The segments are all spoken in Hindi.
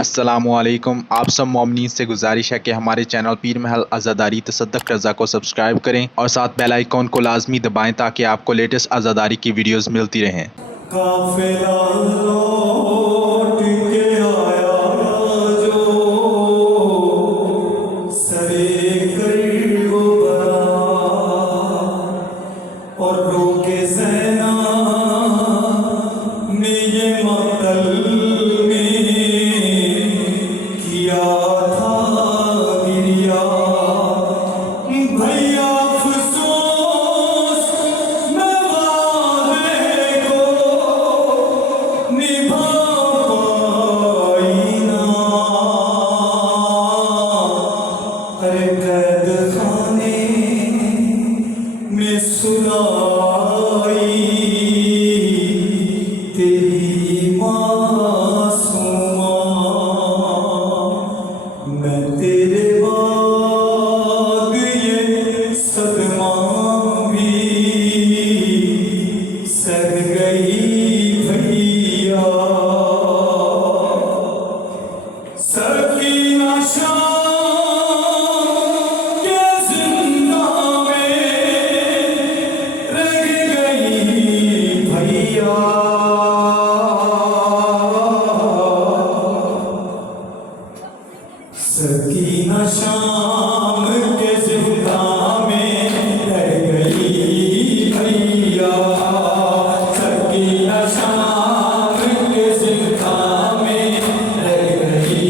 अस्सलामुअलैकुम। आप सब मोमिनीन से गुजारिश है कि हमारे चैनल पीर महल अज़ादारी तसद्दुक़ रज़ा को सब्सक्राइब करें और साथ बेल आइकॉन को लाजमी दबाएं ताकि आपको लेटेस्ट अज़ादारी की वीडियोस मिलती रहें। काफ़िला लौट के आया जो सरे कर वो बरा और रोके ज़ैना ने ये मक़तल में किया था गिरिया भैया अफ़सोस मैं वादे को निभा पाई ना। अरे कैद खाने में सुनाई तेरी मासूमा मैं तेरे बाद ये सदमा भी सह गई भैया। सकीना शाम के जिंदा में रह गई भैया। सकीना शाम के जिंदा में रह गई भैया। सकीना शाम के जिंदा में रह गई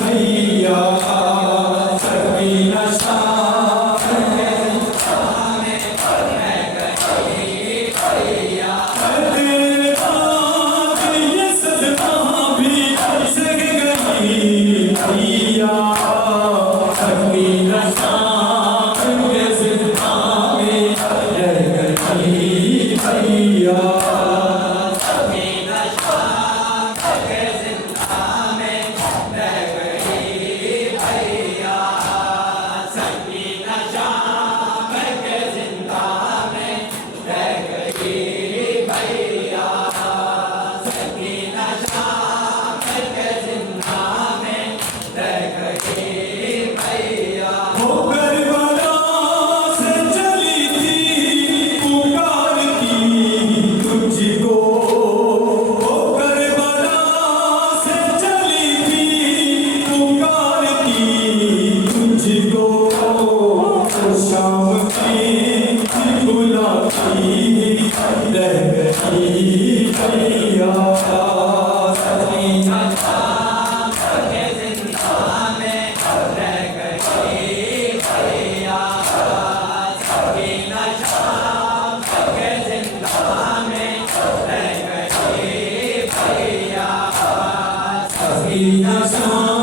भैया। सकीना शाम के जिंदा में रह गई भैया। तेरे बाद ये सदमा भी सह गई भैया। सकीना शाम के जिंदा में रह गई भैया। सकीना शाम के जिंदा में रह गई भैया। सकीना शाम के जिंदा में रह गई भैया। सकीना शाम के जिंदा में रह गई भैया। वो करबला से चली थी पुकारती तुझको। वो करबला से चली थी पुकारती तुझको। वो शाम की बुलाती रह गई भैया। सकीना शाम के जिंदा में रह गई भैया। सकीना शाम के जिंदा में रह गई भैया। सकीना शाम